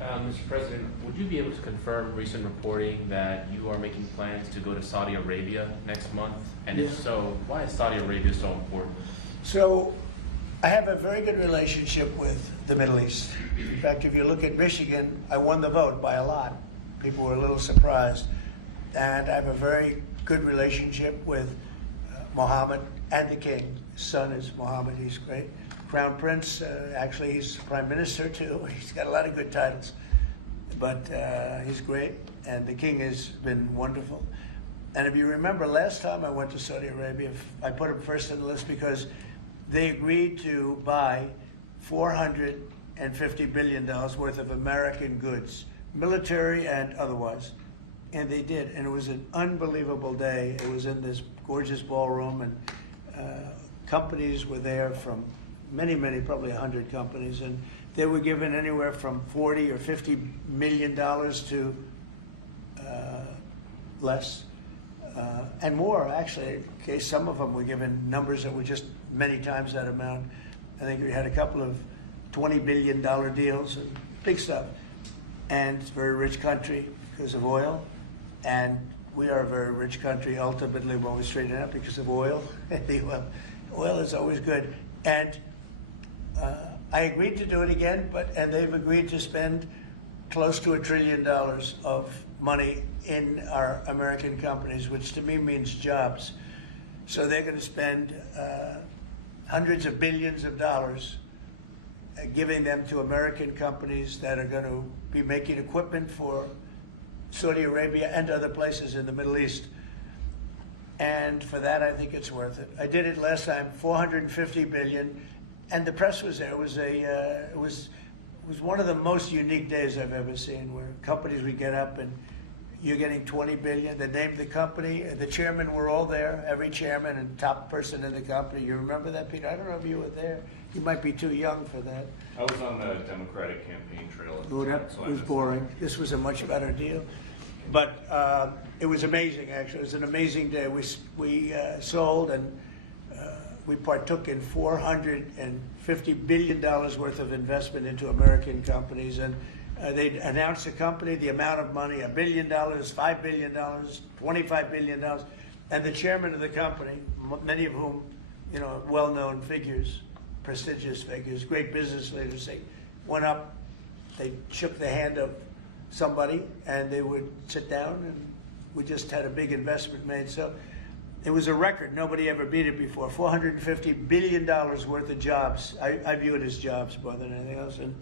Mr. President, would you be able to confirm recent reporting that you are making plans to go to Saudi Arabia next month? And if so, why is Saudi Arabia so important? So I have a very good relationship with the Middle East. In fact, if you look at Michigan, I won the vote by a lot. People were a little surprised. And I have a very good relationship with Mohammed and the king. His son is Mohammed, he's great. Crown Prince, actually he's Prime Minister too. He's got a lot of good titles. But he's great, and the king has been wonderful. And if you remember, last time I went to Saudi Arabia, I put him first on the list because they agreed to buy $450 billion worth of American goods, military and otherwise. And they did, and it was an unbelievable day. It was in this gorgeous ballroom, and companies were there from many, probably 100 companies, and they were given anywhere from 40 or 50 million dollars to less, and more actually. Okay, some of them were given numbers that were just many times that amount. I think we had a couple of $20 billion deals and big stuff. And it's a very rich country because of oil, and we are a very rich country ultimately when we straighten it out because of oil. Oil is always good, and I agreed to do it again, and they've agreed to spend close to $1 trillion of money in our American companies, which to me means jobs. So they're going to spend hundreds of billions of dollars giving them to American companies that are going to be making equipment for Saudi Arabia and other places in the Middle East. And for that, I think it's worth it. I did it last time, $450 billion, and the press was there. It was one of the most unique days I've ever seen, where companies would get up and you're getting $20 billion. They named the company. The chairmen were all there, every chairman and top person in the company. You remember that, Peter? I don't know if you were there. You might be too young for that. I was on the Democratic campaign trail. It was boring. This was a much better deal. But it was amazing, actually. It was an amazing day. We sold and we partook in $450 billion worth of investment into American companies. And they announced the company, the amount of money, $1 billion, $5 billion, $25 billion. And the chairman of the company, many of whom, well-known figures, prestigious figures, great business leaders, they went up, they shook the hand of somebody, and they would sit down, and we just had a big investment made. So it was a record. Nobody ever beat it before. $450 billion worth of jobs. I view it as jobs more than anything else. And